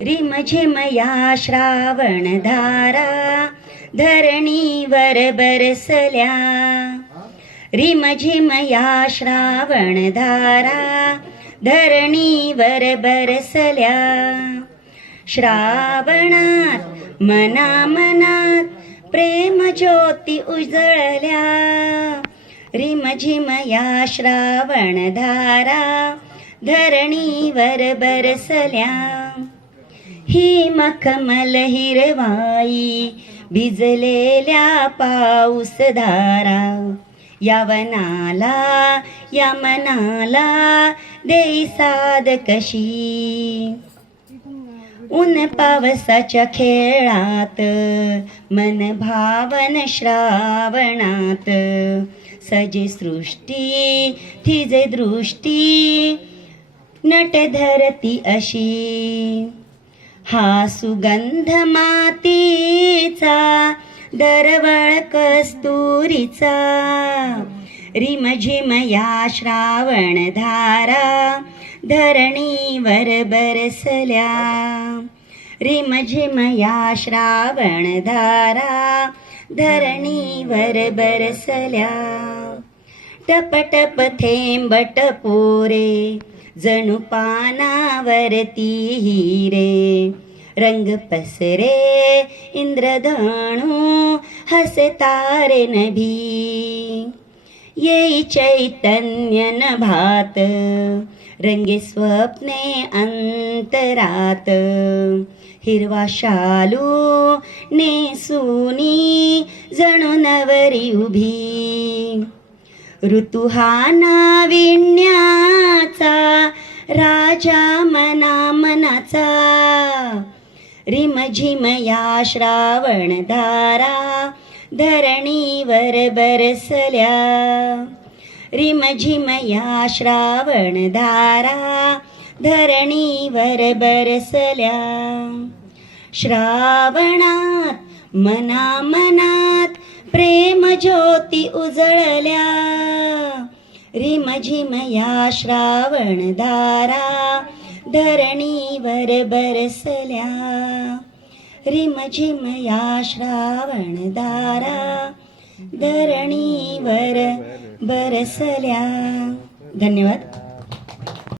रिमझिमया श्रावणधारा धरणीवर बरसल्या. रिमझिमया श्रावणधारा धरणीवर बरसल्या. श्रावणात मना मनात प्रेम ज्योती उजळल्या. रिमझिमया श्रावणधारा धरणीवर बरसल्या. ही मखमल हिरवाई भिजलेल्या पाऊस धारा. यावनाला या मनाला देई साद कशी ऊन पावसाच्या खेळात मन भावन श्रावणात. सजे सृष्टी थिजे दृष्टी नट धरती अशी. हा सुगंध मातीचा दरवळ कस्तुरीचा. रिमझिमया श्रावण धारा धरणीवर बरसल्या. रिमझिमया श्रावण धारा धरणीवर बरसल्या. टप टप पोरे जणू पानावरती हिरे रंग पसरे इंद्रधणू हसे तारे नभी। येई चैतन्य नभात रंगे स्वप्ने अंतरात। हिरवा शालू नेसुनी जणू नवरी उभी। ऋतू हा नाविण्याचा राजा मना मनाचा रिमझिमया श्रावण धारा धरणीवर बरसल्या. रिमझिमया श्रावण धारा धरणीवर बरसल्या. श्रावणात मना मनात प्रेम ज्योती उजळल्या. रिमझिमया श्रावण धारा धरणीवर बरसल्या. रिमझिम या श्रावण दारा. धरणीवर बरसल्या. धन्यवाद.